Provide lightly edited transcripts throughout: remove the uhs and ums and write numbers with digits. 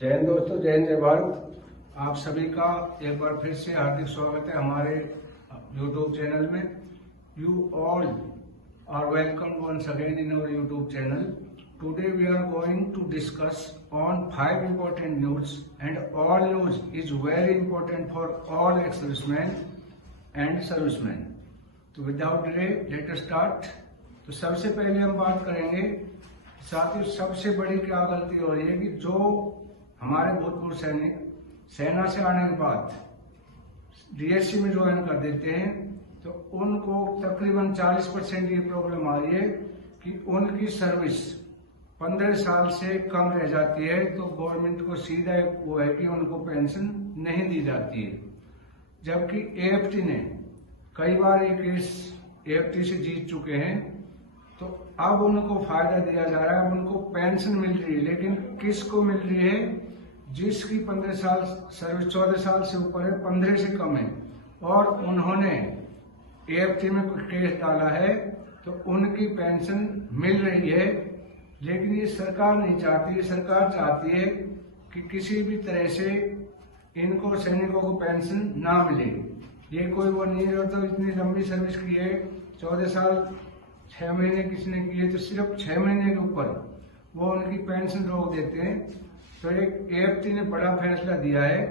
जय हिंद दोस्तों, जय हिंद, जय भारत। आप सभी का एक बार फिर से हार्दिक स्वागत है हमारे यूट्यूब चैनल में। You all are welcome once again in our YouTube channel. Today we are going to discuss on 5 important news, and all news is very important for all ex-servicemen and servicemen. तो without delay, let us start. तो सबसे पहले हम बात करेंगे साथियों, सबसे बड़ी क्या गलती हो रही है कि जो हमारे भूतपूर्व सैनिक सेना से आने के बाद डीएससी में ज्वाइन कर देते हैं, तो उनको तकरीबन 40% ये प्रॉब्लम आ रही है कि उनकी सर्विस 15 साल से कम रह जाती है। तो गवर्नमेंट को सीधा वो है कि उनको पेंशन नहीं दी जाती है, जबकि एएफटी ने कई बार ये केस एएफटी से जीत चुके हैं। तो अब उनको फायदा दिया जा रहा है, उनको पेंशन मिल रही है, लेकिन किसको मिल रही है? जिसकी 15 साल सर्विस 14 साल से ऊपर है, 15 से कम है, और उन्होंने एएफटी में केस डाला है, तो उनकी पेंशन मिल रही है। लेकिन ये सरकार नहीं चाहती। सरकार चाहती है कि किसी भी तरह से इनको सैनिकों को पेंशन ना मिले। ये कोई वो नहीं है तो इतनी लंबी सर्विस की है, 14 साल 6 महीने किसी ने किए, तो सिर्फ 6 महीने के ऊपर वो उनकी पेंशन रोक देते हैं। तो एक एएफटी ने बड़ा फैसला दिया है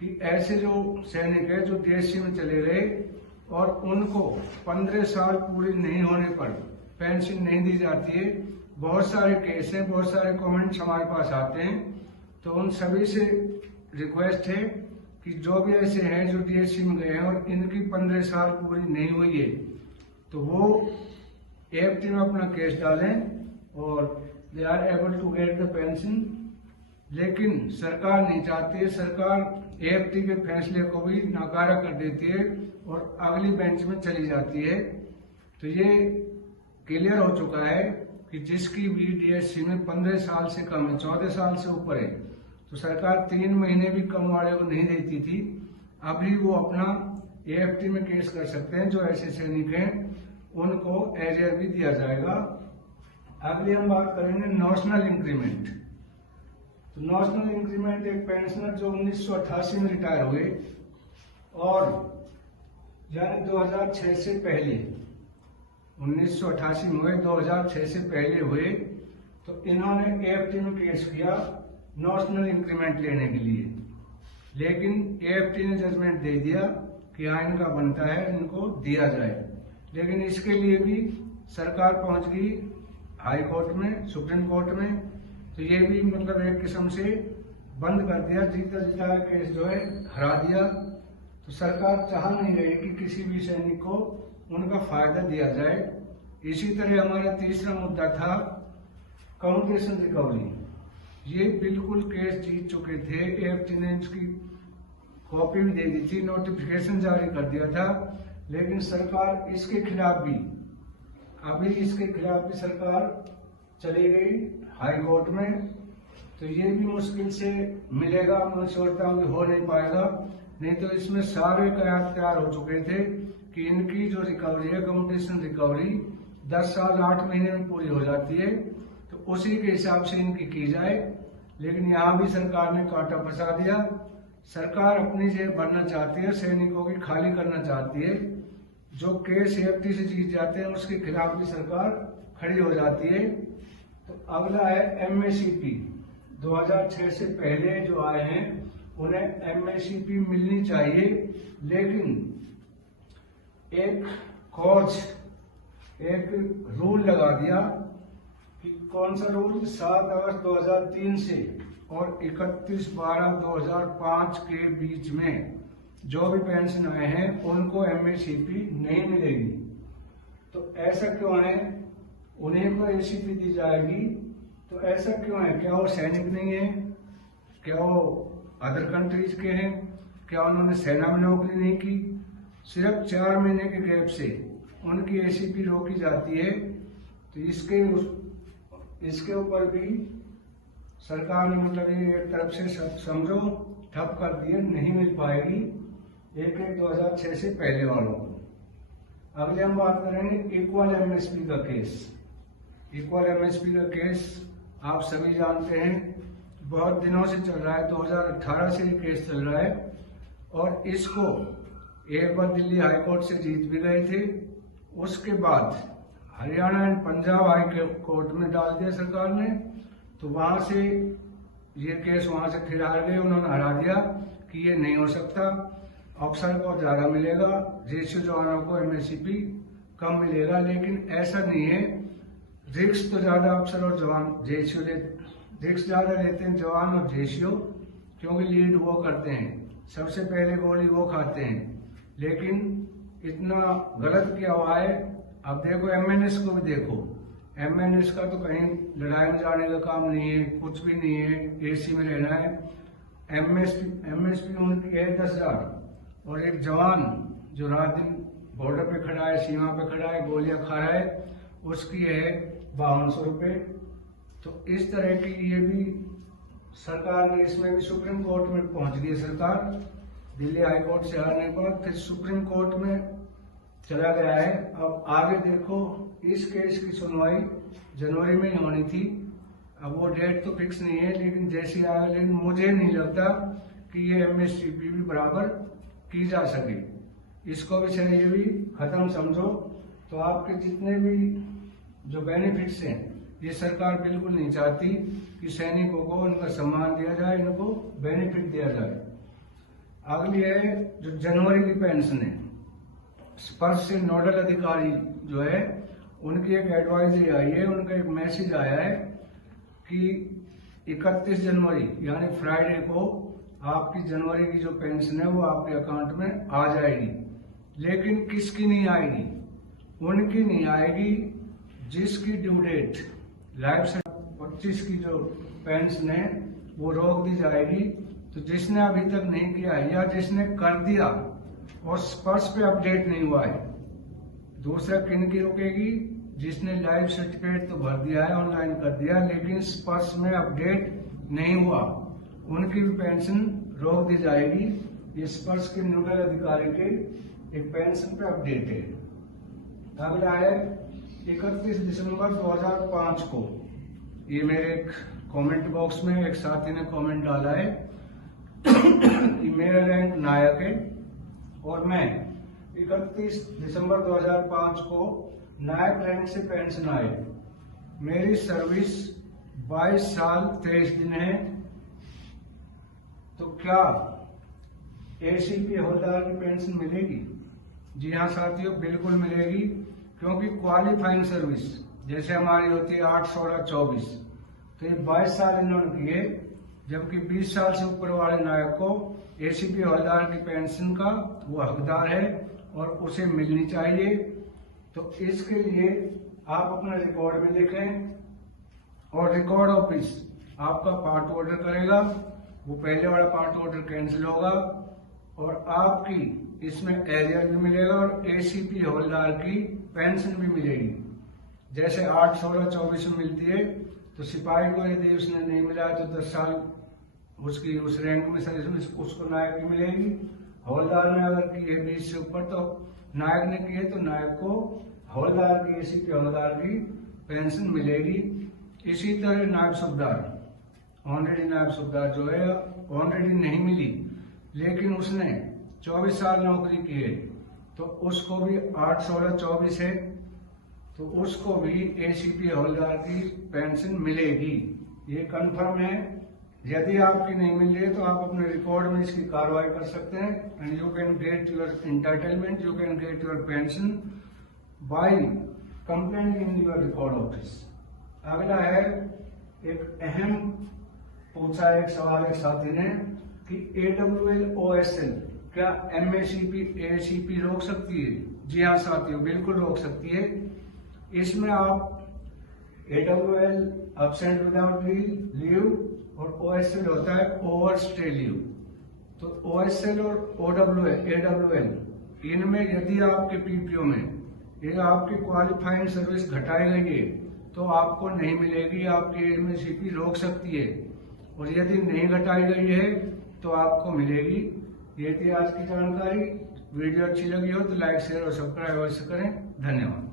कि ऐसे जो सैनिक है जो डीएससी में चले गए और उनको 15 साल पूरे नहीं होने पर पेंशन नहीं दी जाती है। बहुत सारे केस हैं, बहुत सारे कमेंट्स हमारे पास आते हैं। तो उन सभी से रिक्वेस्ट है कि जो भी ऐसे हैं जो डीएससी में गए हैं और इनकी 15 साल पूरी नहीं हुई है, तो वो एएफटी में अपना केस डालें और they are able to get the pension. लेकिन सरकार नहीं चाहती है। सरकार एएफटी के फैसले को भी नकारा कर देती है और अगली बेंच में चली जाती है। तो ये क्लियर हो चुका है कि जिसकी भी डीएससी में 15 साल से कम है, 14 साल से ऊपर है, तो सरकार 3 महीने भी कम वाले को नहीं देती थी। अभी वो अपना एएफटी में केस कर सकते हैं। जो ऐसे सैनिक हैं उनको एरियर भी दिया जाएगा। अगली हम बात करेंगे नेशनल इंक्रीमेंट। तो नेशनल इंक्रीमेंट एक पेंशनर जो 1988 में रिटायर हुए और यानी 2006 से पहले, 1988 में हुए, 2006 से पहले हुए, तो इन्होंने एएफटी में केस किया नेशनल इंक्रीमेंट लेने के लिए। लेकिन एएफटी ने जजमेंट दे दिया कि हाँ इनका बनता है, इनको दिया जाए। लेकिन इसके लिए भी सरकार पहुंच गई हाई कोर्ट में, सुप्रीम कोर्ट में। तो ये भी मतलब एक किस्म से बंद कर दिया, जीता जीता केस जो है हरा दिया। तो सरकार चाह नहीं रही कि किसी भी सैनिक को उनका फायदा दिया जाए। इसी तरह हमारा तीसरा मुद्दा था कम्युनिकेशन रिकवरी। ये बिल्कुल केस जीत चुके थे। एएफटी ने इसकी कॉपी भी दे दी थी, नोटिफिकेशन जारी कर दिया था, लेकिन सरकार इसके खिलाफ भी, अभी इसके खिलाफ भी सरकार चली गई हाई कोर्ट में। तो ये भी मुश्किल से मिलेगा, मैं सोचता हूँ कि हो नहीं पाएगा। नहीं तो इसमें सारे कयास तैयार हो चुके थे कि इनकी जो रिकवरी है, कम्युनिकेशन रिकवरी 10 साल 8 महीने में पूरी हो जाती है, तो उसी के हिसाब से इनकी की जाए। लेकिन यहाँ भी सरकार ने कांटा फंसा दिया। सरकार अपनी जेब भरना चाहती है, सैनिकों की खाली करना चाहती है। जो केस एएफटी से जीत जाते हैं उसके खिलाफ भी सरकार खड़ी हो जाती है। तो अगला है एमएसीपी। 2006 से पहले जो आए हैं उन्हें एमएसीपी मिलनी चाहिए। लेकिन एक कोच एक रूल लगा दिया कि कौन सा रूल? 7 अगस्त 2003 से और 31/12/2005 के बीच में जो भी पेंशन आए हैं उनको एमएसीपी नहीं मिलेगी। तो ऐसा क्यों है? उन्हें को एसीपी दी जाएगी, तो ऐसा क्यों है? क्या वो सैनिक नहीं है? क्या वो अदर कंट्रीज के हैं? क्या उन्होंने सेना में नौकरी नहीं की? सिर्फ 4 महीने के गैप से उनकी एसीपी रोकी जाती है। तो इसके ऊपर भी सरकार ने मतलब ये एक तरफ से समझो ठप कर दिए, नहीं मिल पाएगी 1/1/2006 से पहले वालों को। अगले हम बात करेंगे इक्वल एमएसपी का केस। इक्वल एमएसपी का केस आप सभी जानते हैं, बहुत दिनों से चल रहा है, 2018 से ये केस चल रहा है और इसको एक बार दिल्ली हाई कोर्ट से जीत भी गए थे। उसके बाद Haryana and Punjab high court में डाल दिया सरकार ने, तो वहां से ये केस वहां से फिर हार गए, उन्होंने हरा दिया कि ये नहीं हो सकता, अफसर को ज्यादा मिलेगा, रेशियो जवानों को एमएससीपी कम मिलेगा। लेकिन ऐसा नहीं है, रिस्क तो ज्यादा अफसर और जवान रेशियो रिस्क ज्यादा लेते हैं जवान और रेशियो, क्योंकि लीड वो करते हैं, सबसे पहले गोली वो खाते हैं। लेकिन इतना गलत किया हुआ है। अब देखो एमएनएस को भी देखो, एमएनएस का तो कहीं लड़ाई में जाने का काम नहीं है, कुछ भी नहीं है, एसी में रहना है। एमएसपी उनकी है 10,000 और एक जवान जो रात दिन बॉर्डर पे खड़ा है, सीमा पे खड़ा है, गोलियां खा रहा है, उसकी है 5200 रुपये। तो इस तरह की ये भी सरकार ने, इसमें भी सुप्रीम कोर्ट में पहुंच गई सरकार, दिल्ली हाई कोर्ट से हारने पर फिर सुप्रीम कोर्ट में चला गया है। अब आगे देखो, इस केस की सुनवाई जनवरी में ही होनी थी। अब वो डेट तो फिक्स नहीं है, लेकिन जैसी आगे, लेकिन मुझे नहीं लगता कि ये एमएससीपी भी बराबर की जा सके। इसको भी चाहिए भी खत्म समझो। तो आपके जितने भी जो बेनिफिट्स हैं, ये सरकार बिल्कुल नहीं चाहती कि सैनिकों को उनका सम्मान दिया जाए, इनको बेनिफिट दिया जाए। अगली है जो जनवरी की पेंशन है, स्पर्श से नोडल अधिकारी जो है उनकी एक एडवाइजरी आई है, उनका एक मैसेज आया है कि 31 जनवरी यानी फ्राइडे को आपकी जनवरी की जो पेंशन है वो आपके अकाउंट में आ जाएगी। लेकिन किसकी नहीं आएगी? उनकी नहीं आएगी जिसकी ड्यू डेट लाइफ से 25 की जो पेंशन है वो रोक दी जाएगी। तो जिसने अभी तक नहीं किया है या जिसने कर दिया और स्पर्श पे अपडेट नहीं हुआ है, दूसरा किन की रुकेगी? जिसने लाइफ सर्टिफिकेट तो भर दिया है, ऑनलाइन कर दिया, लेकिन स्पर्श में अपडेट नहीं हुआ, उनकी भी पेंशन रोक दी जाएगी। ये स्पर्श के नोडल अधिकारी के एक पेंशन पे अपडेट है। अगला है 31 दिसंबर 2005 को, ये मेरे एक कमेंट बॉक्स में एक साथी ने कमेंट डाला है कि मेरा रैंक नायक है और मैं 31 दिसंबर 2005 को नायक रैंक से पेंशन आए। मेरी सर्विस 22 साल 23 दिन है। तो क्या एसीपी हवलदार की पेंशन मिलेगी? जी हाँ साथियों, बिल्कुल मिलेगी, क्योंकि क्वालिफाइंग सर्विस जैसे हमारी होती है 8, 16, 24, तो ये 22 साल इन्होंने किए, जबकि 20 साल से ऊपर वाले नायक को एसीपी हवलदार की पेंशन का वो हकदार है और उसे मिलनी चाहिए। तो इसके लिए आप अपना रिकॉर्ड में लिखें और रिकॉर्ड ऑफिस आपका पार्ट ऑर्डर करेगा, वो पहले वाला पार्ट ऑर्डर कैंसिल होगा और आपकी इसमें एरियर भी मिलेगा और एसीपी हवलदार की पेंशन भी मिलेगी। जैसे 8, 16, 24 में मिलती है, तो सिपाही को यदि उसने नहीं मिला तो 10 साल उसकी उस रैंक में सर्विस उसको नायक की मिलेगी। हवलदार ने अगर की है 20 से ऊपर तो नायक ने की है तो नायक को हवलदार की, एसीपी हवलदार की पेंशन मिलेगी। इसी तरह नायब सूबेदार, ऑनरेडी नायब सूबेदार जो है ऑनरेडी नहीं मिली, लेकिन उसने 24 साल नौकरी की है, तो उसको भी 8, 16, 24 है, तो उसको भी एसीपी हवलदार की पेंशन मिलेगी। ये कंफर्म है। यदि आपकी नहीं मिल रही है तो आप अपने रिकॉर्ड में इसकी कार्रवाई कर सकते हैं and you can get your entitlement, you can get your pension by complaint in your record office. अगला है एक अहम पूछा एक सवाल एक साथी ने कि AWL OSL क्या MACP ACP रोक सकती है? जी हाँ साथियों, बिल्कुल रोक सकती है। इसमें आप AWL एब्सेंट विदाउट लीव और OSL होता है ओवर स्टे लीव। तो OSL और AWL इनमें यदि आपके PPO में ये आपकी क्वालिफाइंग सर्विस घटाई गई है तो आपको नहीं मिलेगी, आपकी MACP रोक सकती है, और यदि नहीं घटाई गई है तो आपको मिलेगी। ये थी आज की जानकारी। वीडियो अच्छी लगी हो तो लाइक, शेयर और सब्सक्राइब अवश्य करें। धन्यवाद।